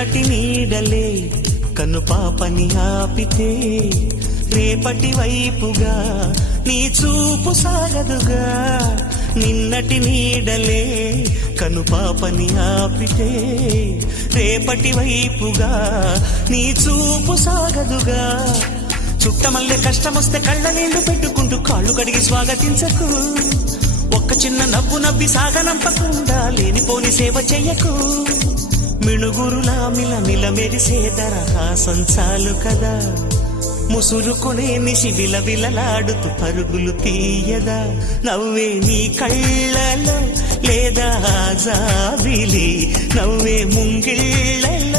నిన్నటి నీడలే కన్ను పాపని ఆపితే రేపటి వైపుగా నీ చూపు సాగదుగా. నిన్నటి నీడలే కను పాపని ఆపితే రేపటి వైపుగా నీ చూపు సాగదుగా. చుట్టమల్లె కష్టమొస్తే కళ్ళ నీళ్లు పెట్టుకుంటూ కాళ్ళు కడిగి స్వాగతించకు. ఒక్క చిన్న నవ్వు నవ్వి సాగనంపకుండా లేనిపోని సేవ చెయ్యకు. మిణుగురులా మిలమిల మెరిసే దరహాసం చాలు కదా. ముసురుకునే నిశి విలవిలలాడుతూ పరుగులు తీయదా. నవ్వే నీ కళ్ళలో లేదా జాబిలి, నవ్వే ముంగిళ్ళలో